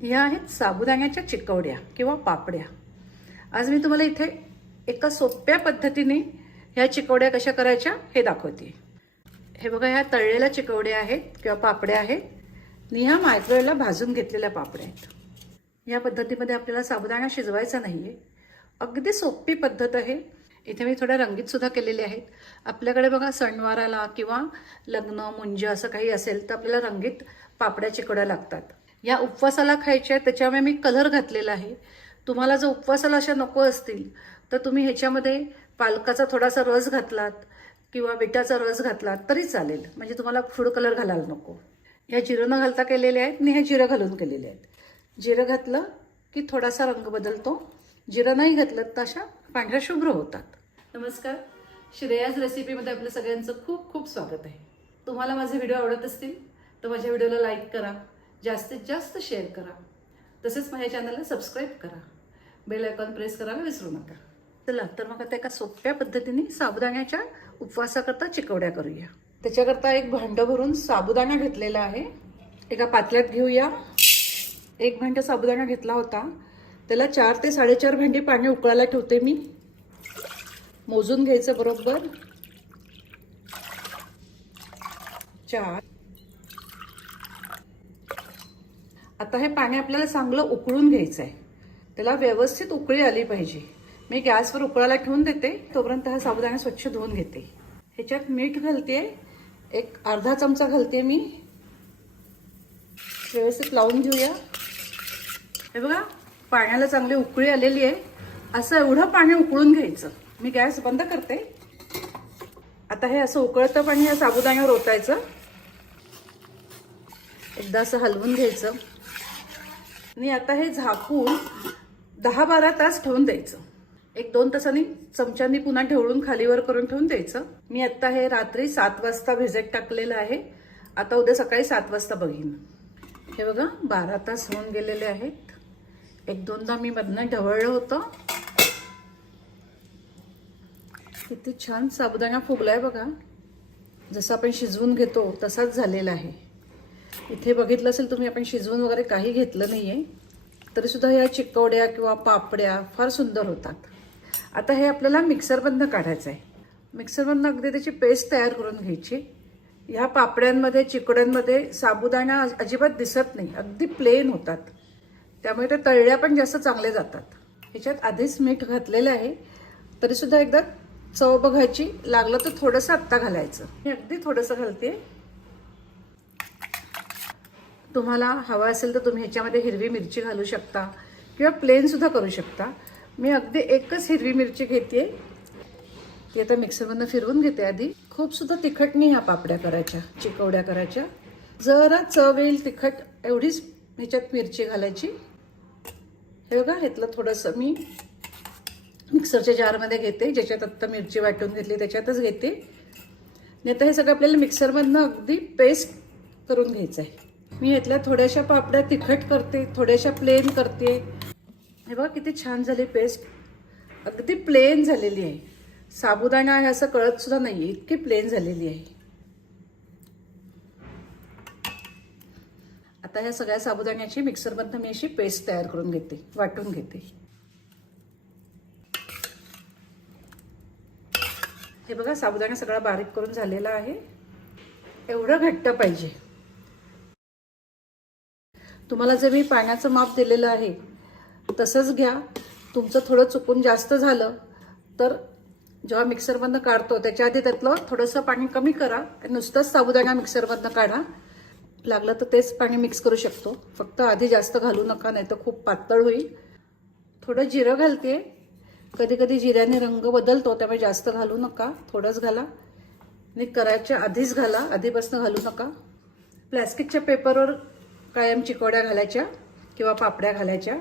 ह्या आहेत साबुदाण्याच्या चिकवड्या किंवा पापड्या। आज मी तुम्हाला इथे एका सोप्या पद्धतीने ह्या चिकवड्या कशा करायच्या हे दाखवते। हे बघा, ह्या तळलेल्या चिकवड्या आहेत किंवा पापड्या आहेत आणि ह्या मायक्रोवेव्हला भाजून घेतलेल्या पापड्या आहेत। या पद्धतीमध्ये आपल्याला साबुदाणा शिजवायचा नाहीये, अगदी सोपी पद्धत आहे। इथे मी थोड्या रंगीत सुद्धा केलेले आहेत। आपल्याकडे बघा सणवाराला किंवा लग्न मुंज असं काही असेल तर आपल्याला रंगीत पापड्या चिकवड्या लागतात। या उपवासाला खायच्या, त्याच्यामुळे मी कलर घातलेला आहे। तुम्हाला जर उपवासाला अशा नको असतील तर तुम्ही ह्याच्यामध्ये पालकाचा थोडासा रस घातलात किंवा बिटाचा रस घातलात तरी चालेल, म्हणजे तुम्हाला फूड कलर घालायला नको। ह्या जिरं न घालता केलेले आहेत आणि हे जिरं घालून केलेले आहेत। जिरं घातलं की थोडासा रंग बदलतो, जिरं नाही घातलं तर अशा पांढऱ्या शुभ्र होतात। नमस्कार, श्रेयाज रेसिपीमध्ये आपल्या सगळ्यांचं खूप खूप स्वागत आहे। तुम्हाला माझे व्हिडिओ आवडत असतील तर माझ्या व्हिडिओला लाईक करा, जास्तीत जास्त शेअर करा, तसेच माझ्या चॅनलला सबस्क्राईब करा, बेल आयकॉन प्रेस करायला विसरू नका। चला तर मग आता एका सोप्या पद्धतीने साबुदाण्याच्या उपवासाकरता चिकवड्या करूया। त्याच्याकरता एक भांडं भरून साबुदाणा घेतलेला आहे। एका पातेल्यात घेऊया। एक भांडं साबुदाणा घेतला होता, त्याला 4 ते 4.5 भांडी पाणी उकळायला ठेवते मी। मोजून घ्यायचं बरोबर 4। आता हे पाणी आपल्याला चांगलं उकळून घ्यायचं आहे, त्याला व्यवस्थित उकळी आली पाहिजे। मी गॅसवर उकळायला ठेवून देते, तोपर्यंत हा साबुदाणा स्वच्छ धुवून घेते। ह्याच्यात मीठ घालते, एक अर्धा चमचा घालते मी। व्यवस्थित लावून घेऊया। हे बघा, पाण्याला चांगली उकळी आलेली आहे। असं एवढं पाणी उकळून घ्यायचं। मी गॅस बंद करते। आता हे असं उकळतं पाणी या साबुदाण्यावर ओतायचं, एकदा असं हलवून घ्यायचं आणि आता हे झाकून 10-12 तास ठेवून द्यायचं। 1-2 तासांनी चमच्यानी पुन्हा ढवळून खालीवर करून ठेवून द्यायचं। मी आता हे रात्री 7 वाजता भिजत टाकलेलं आहे। आता उद्या सकाळी 7 वाजता बघीन। हे बघा, 12 तास होऊन गेलेले आहेत। 1-2दा मी मधनं ढवळलं होतं। किती छान साबुदाणा फुगलाय बघा, जसं आपण शिजवून घेतो तसाच झालेला आहे। इथे बघितलं असेल तुम्ही, आपण शिजवून वगैरे काही घेतलं नाहीये, तरी सुद्धा या चिकवड्या किंवा पापड्या फार सुंदर होतात। आता हे आपल्याला मिक्सरमधनं काढायचं आहे। मिक्सरमधनं अगदी त्याची पेस्ट तयार करून घ्यायची। ह्या पापड्यांमध्ये चिकवड्यांमध्ये साबुदाणा अजिबात दिसत नाही, अगदी प्लेन होतात, त्यामुळे ते तळल्या पण जास्त चांगले जातात। ह्याच्यात आधीच मीठ घातलेलं आहे, तरी सुद्धा एकदा चव बघायची, लागलं तर थोडंसं आत्ता घालायचं। मी अगदी थोडंसं घालते। तुम्हाला हवा असेल तर तुम्ही ह्याच्यामध्ये हिरवी मिरची घालू शकता किंवा प्लेन सुद्धा करू शकता। मी अगदी एकच हिरवी मिरची घेते, ती आता मिक्सरमधनं फिरवून घेते आधी। खूप सुद्धा तिखट नाही ह्या पापड्या करायच्या, चिकवड्या करायच्या। जरा चव येईल तिखट एवढीच ह्याच्यात मिरची घालायची। हे बघा, ह्यातलं थोडंसं मी मिक्सरच्या जारमध्ये घेते, ज्याच्यात आत्ता मिरची वाटून घेतली त्याच्यातच घेते। नाही तर हे सगळं आपल्याला मिक्सरमधनं अगदी पेस्ट करून घ्यायचं आहे। मी ह्यातल्या थोड्याशा पापड्या तिखट करते, थोड्याशा प्लेन करते। हे बघा किती छान झाली पेस्ट, अगदी प्लेन झालेली आहे। साबुदाणा आहे असं कळत सुद्धा नाहीये, इतकी प्लेन झालेली आहे। आता ह्या सगळ्या साबुदाण्याची मिक्सरमधनं मी अशी पेस्ट तयार करून घेते, वाटून घेते। हे बघा, साबुदाणा सगळा बारीक करून झालेला आहे। एवढं घट्ट पाहिजे। तुम्हाला जे मी पाण्याचं माप दिलेलं आहे तसंच घ्या। तुमचं थोडं चुकून जास्त झालं तर जेव्हा मिक्सरमधनं काढतो त्याच्या आधी त्यातलं थोडंसं पाणी कमी करा आणि नुसतंच साबुदाणा मिक्सरमधनं काढा। लागलं तर तेच पाणी मिक्स करू शकतो, फक्त आधी जास्त घालू नका, नाही तर खूप पातळ होईल। थोडं जिरं घालते, कधी कधी जिऱ्याने रंग बदलतो, त्यामुळे जास्त घालू नका, थोडंच घाला आणि करायच्या आधीच घाला, आधीपासून घालू नका। प्लॅस्टिकच्या पेपरवर कायम चिकवड्या घालायच्या किंवा पापड्या घालायच्या।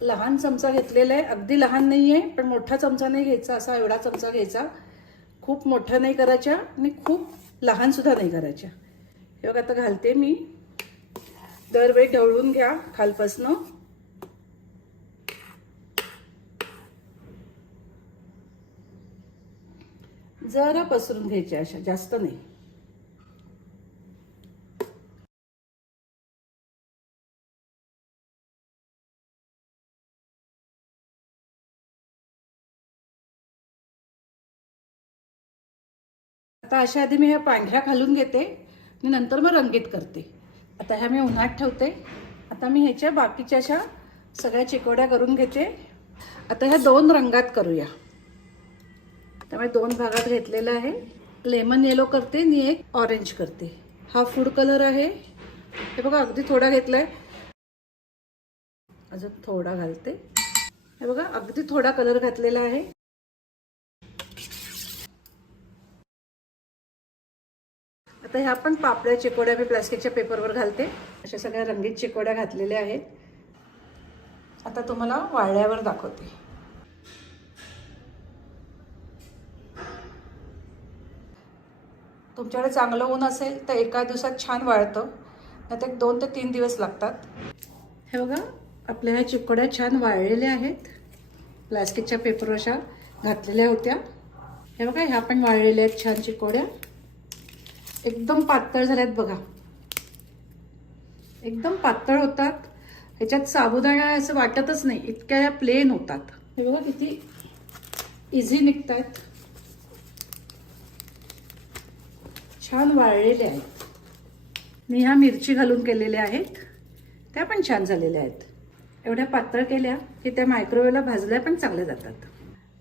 लहान चमचा घेतलेला आहे, अगदी लहान नाही आहे पण मोठा चमचा नाही घ्यायचा, असा एवढा चमचा घ्यायचा। खूप मोठा नाही करायच्या आणि खूप लहान सुद्धा नाही करायच्या। हे बघा, आता घालते मी। दरवेळी ढवळून घ्या खालपासनं। जरा पसरून घ्यायच्या, अशा जास्त नाही। आता अशा आधी मी ह्या पांढऱ्या घालून घेते आणि नंतर मग रंगीत करते. आता ह्या मी उन्हात ठेवते. आता मी ह्याच्या बाकीच्या अशा सगळ्या चिकोड्या करून घेते. आता ह्या 2 रंगात करूया. त्यामुळे 2 भागात घेतलेला आहे. लेमन येलो करते आणि एक ऑरेंज करते. हा फूड कलर आहे. हे बघा अगदी थोडा घेतलाय. अजून थोडा घालते. हे बघा अगदी थोडा कलर घातलेला आहे. आता ह्या पण पापड्या चिकोड्या मी प्लास्टिकच्या पेपरवर घालते. अशा सगळ्या रंगीत चिकोड्या घातलेल्या आहेत. आता तुम्हाला वाळल्यावर दाखवते. तुमच्याकडे चांगलं ऊन असेल तर एका दिवसात छान वाळतं, नाही तर 2 ते 3 दिवस लागतात. हे बघा आपल्या ह्या चिकोड्या छान वाळलेल्या आहेत. प्लास्टिकच्या पेपरवर अशा घातलेल्या होत्या. हे बघा ह्या पण वाळलेल्या आहेत छान चिकोड्या. एकदम पातळ झाल्यात बघा. एकदम पातळ होतात. ह्याच्यात साबुदाणा असं वाटतच नाही, इतक्या या प्लेन होतात. हे बघा किती इझी निघतायत. छान वाळलेले आहेत. मी ह्या मिरची घालून केलेल्या आहेत, त्या पण छान झालेल्या आहेत. एवढ्या पातळ केल्या की त्या मायक्रोवेव्हला भाजल्या पण चांगल्या जातात.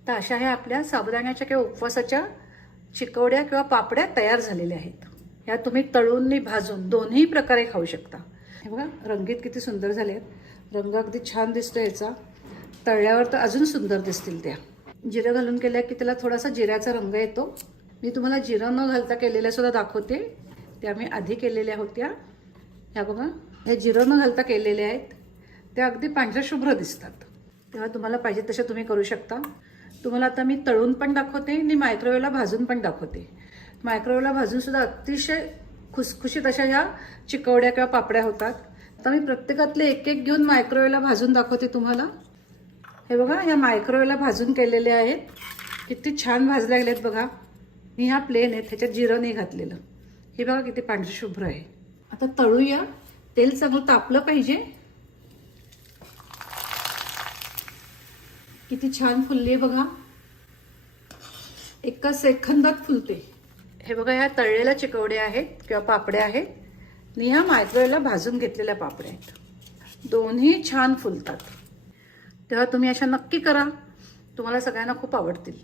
तर अशा ह्या आपल्या साबुदाण्याच्या किंवा उपवासाच्या चिकवड्या किंवा पापड्या तयार झालेल्या आहेत. ह्या तुम्ही तळून भाजून दोन्ही प्रकारे खाऊ शकता. हे बघा रंगीत किती सुंदर झाले आहेत. रंग अगदी छान दिसतो याचा. तळल्यावर तर अजून सुंदर दिसतील त्या. जिरं घालून केल्या की त्याला थोडासा जिऱ्याचा रंग येतो. मी तुम्हाला जिरं न घालता केलेल्या सुद्धा दाखवते. त्या मी आधी केलेल्या होत्या. ह्या बघा हे जिरं न घालता केलेल्या आहेत. त्या अगदी पांढऱ्या शुभ्र दिसतात. तेव्हा तुम्हाला पाहिजे तशा तुम्ही करू शकता. तुम्हाला आता मी तळून पण दाखवते आणि मायक्रोवेव्हला भाजून पण दाखवते. मायक्रोवेव्हला भाजून सुद्धा अतिशय खुसखुशीत अशा ह्या चिकवड्या किंवा पापड्या होतात. आता मी प्रत्येकातले एक एक घेऊन मायक्रोवेव्हला भाजून दाखवते तुम्हाला. हे बघा ह्या मायक्रोवेव्हला भाजून केलेल्या आहेत. किती छान भाजल्या गेल्यात बघा. मी ह्या प्लेन आहेत, ह्याच्यात जिरं नाही घातलेलं. हे बघा किती पांढरं शुभ्र आहे. आता तळूया. तेल चांगलं तापलं पाहिजे. किती छान फुलली बघा. एका सेकंदात फुलते. हे बघा ह्या तळलेल्या चिकवड्या आहेत किंवा पापड्या आहेत आणि ह्या मायक्रोवेव्हला भाजून घेतलेल्या पापड्या आहेत. दोन्ही छान फुलतात. तेव्हा तुम्ही अशा नक्की करा. तुम्हाला सगळ्यांना खूप आवडतील.